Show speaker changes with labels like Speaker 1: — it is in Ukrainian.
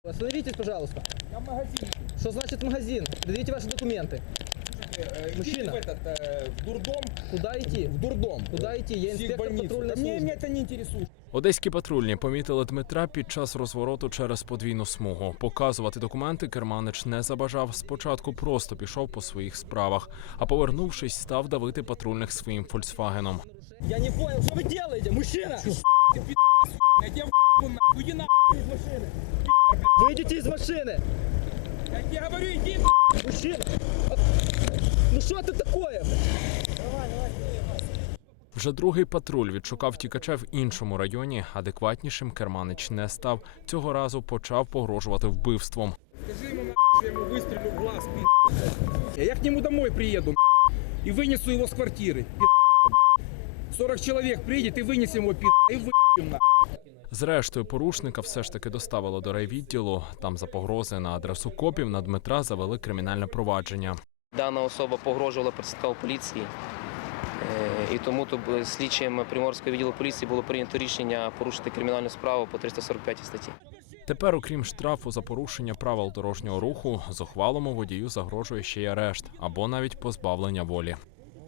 Speaker 1: Остановитесь, пожалуйста.
Speaker 2: Я в магазине.
Speaker 1: Что значит магазин? Дадите ваши документы.
Speaker 2: Мужчина. В дурдом.
Speaker 1: Куда идти?
Speaker 2: В дурдом.
Speaker 1: Куда идти? Я инспектор патрульной
Speaker 2: Мне
Speaker 1: службы.
Speaker 2: это не интересует.
Speaker 3: Одеські патрульні помітили Дмитра під час розвороту через подвійну смугу. Показувати документи керманич не забажав. Спочатку просто пішов по своїх справах, а повернувшись, став давити патрульних своїм «Фольксвагеном».
Speaker 1: Я не понял, что вы делаете, мужчина?
Speaker 2: Я тебе нахуй, иди нахуй из машины.
Speaker 1: Выйдите из машины.
Speaker 2: Я тебе говорю, иди
Speaker 1: Мужчина. Ну что это такое?
Speaker 3: Вже другий патруль відшукав тікача в іншому районі. Адекватнішим керманич не став. Цього разу почав погрожувати вбивством.
Speaker 2: Скажи ему нахуй, что я ему выстрелю в глаз, Я к нему домой приеду и вынесу его с квартиры. 40 человек приедет и вынесем его и выебем нахуй.
Speaker 3: Зрештою, порушника все ж таки доставило до райвідділу. Там за погрози на адресу копів на Дмитра завели кримінальне провадження.
Speaker 4: Дана особа погрожувала працівникам поліції, і тому слідчим Приморського відділу поліції було прийнято рішення порушити кримінальну справу по 345 статті.
Speaker 3: Тепер, окрім штрафу за порушення правил дорожнього руху, зухвалому водію загрожує ще й арешт або навіть позбавлення волі.